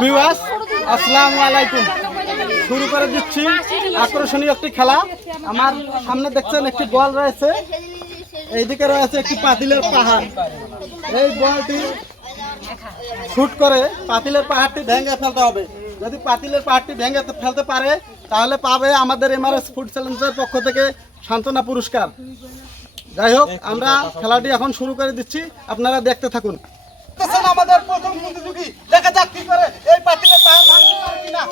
Viewers, আসসালামু আলাইকুম। শুরু করে দিচ্ছি আকর্ষণীয় একটি খেলা। আমার সামনে দেখছেন একটি বল রয়েছে, এইদিকে রয়েছে একটি পাতিলের পাহাড়। এই বলটি শুট করে পাতিলের পাহাড়টি ভেঙে ফেলতে হবে। যদি পাতিলের পাহাড়টি ভেঙে ফেলতে পারে তাহলে পাবে আমাদের এমআরএস ফুড চ্যালেঞ্জের পক্ষ থেকে সান্ত্বনা পুরস্কার। যাই হোক, আমরা খেলাটি এখন শুরু করে দিচ্ছি, আপনারা দেখতে থাকুন। আমাদের প্রথম প্রতিযোগী, দেখা যাক কি করে এই পাতিলের পাহাড় ভাঙতে পারে কিনা।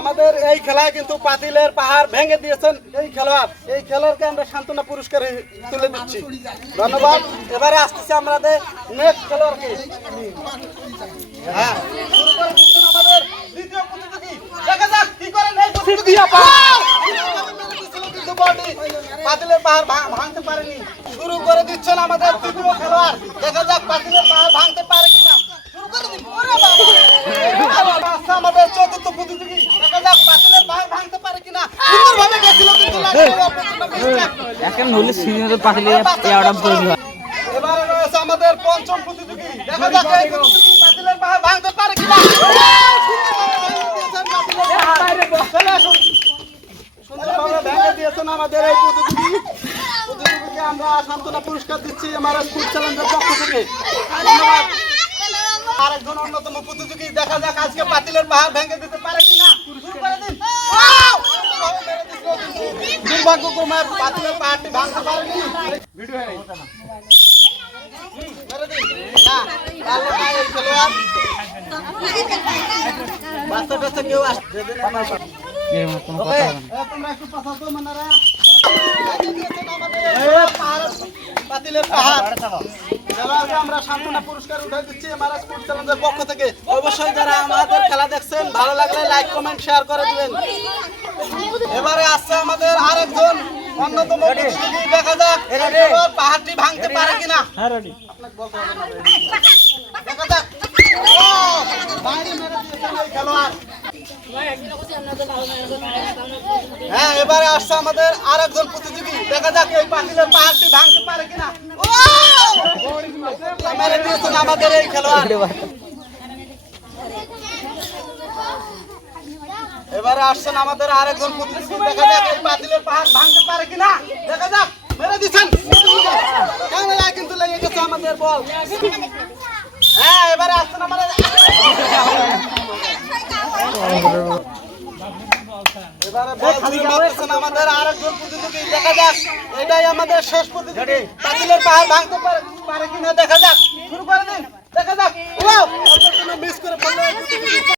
আমাদের এই খেলায় কিন্তু পাতিলের পাহাড় ভেঙে দিয়েছেন এই খেলোয়াড়। এই খেলোয়াড়কে আমরা সান্ত্বনা পুরস্কার তুলে দিচ্ছি, ধন্যবাদ। এবারে আসতেছে আমাদের নেক্সট খেলোয়াড়কে। হ্যাঁ, শুরু করে দিচ্ছেন আমাদের দ্বিতীয় প্রতিযোগী, দেখা যাক কি করে এই প্রতিযোগী পাতিলের পাহাড় ভাঙতে পারেনি। শুরু করে দিচ্ছেন আমাদের তৃতীয় খেলোয়াড়, দেখা যাক পাতিলের পাহাড় ভাঙতে পারে কিনা। শুরু করে দিন। আমাদের চতুর্থ প্রতিযোগী, দেখা যাক পাতিলের পাহাড় ভাঙতে পারে কিনা। সুন্দরভাবে গেছিল কিন্তু এবারে রয়েছে আমাদের পঞ্চম প্রতিযোগী, দেখা যাক এই প্রতিযোগী পাতিলের পাহাড় ভাঙতে পারে কিনা। সুন্দরভাবে ভেঙে দিয়েছেন আমাদের এই প্রতিযোগীকে আমরা সান্ত্বনা পুরস্কার দিচ্ছি এমআরএস ফুড চ্যালেঞ্জের পক্ষ থেকে, ধন্যবাদ। আরেকজন অন্যতম প্রতিযোগী, দেখা যাক আজকে পাতিলের পাহাড় ভেঙে দিতে পারে কিনা। দুর্ভাগ্যক্রমে পাতিলের পাহাড়টি ভাঙতে পারেনি। বাচ্চা কেউ আসছে পাতিলের পাহাড় আমরা সান্ত্বনা পুরস্কার উঠে দিচ্ছি এমআরএস ফুড চ্যালেঞ্জের পক্ষ থেকে। অবশ্যই যারা আমাদের খেলা দেখছেন, ভালো লাগলে লাইক কমেন্ট শেয়ার করে দিবেন। এবারে আসছে আমাদের আরেকজন অন্যতম প্রতিযোগী, দেখা যাক পাহাড়টি ভাঙতে পারে কিনা। দেখা যাক খেলোয়াড়। হ্যাঁ, এবারে আসছে আমাদের আরেকজন প্রতিযোগী, দেখা যাক এই পাতিলের পাহাড়টি ভাঙতে পারে কিনা। মেরে দিয়েছেন আমাদের এই খেলোয়াড়। এবারে আসছেন আমাদের আরেকজন প্রতিযোগী, দেখা যাক এই পাতিলের পাহাড় ভাঙতে পারে কিনা। দেখা যাক, মেরে দিচ্ছেন। ক্যামেরায় কিন্তু লেগে গেছে আমাদের বল। হ্যাঁ, এবারে আসছেন আমাদের আমাদের আরেকজন প্রতিযোগী, দেখা যাক এটাই আমাদের শেষ প্রতিযোগী, পাতিলের পাহাড় ভাঙতে পারে কিনা। দেখা যাক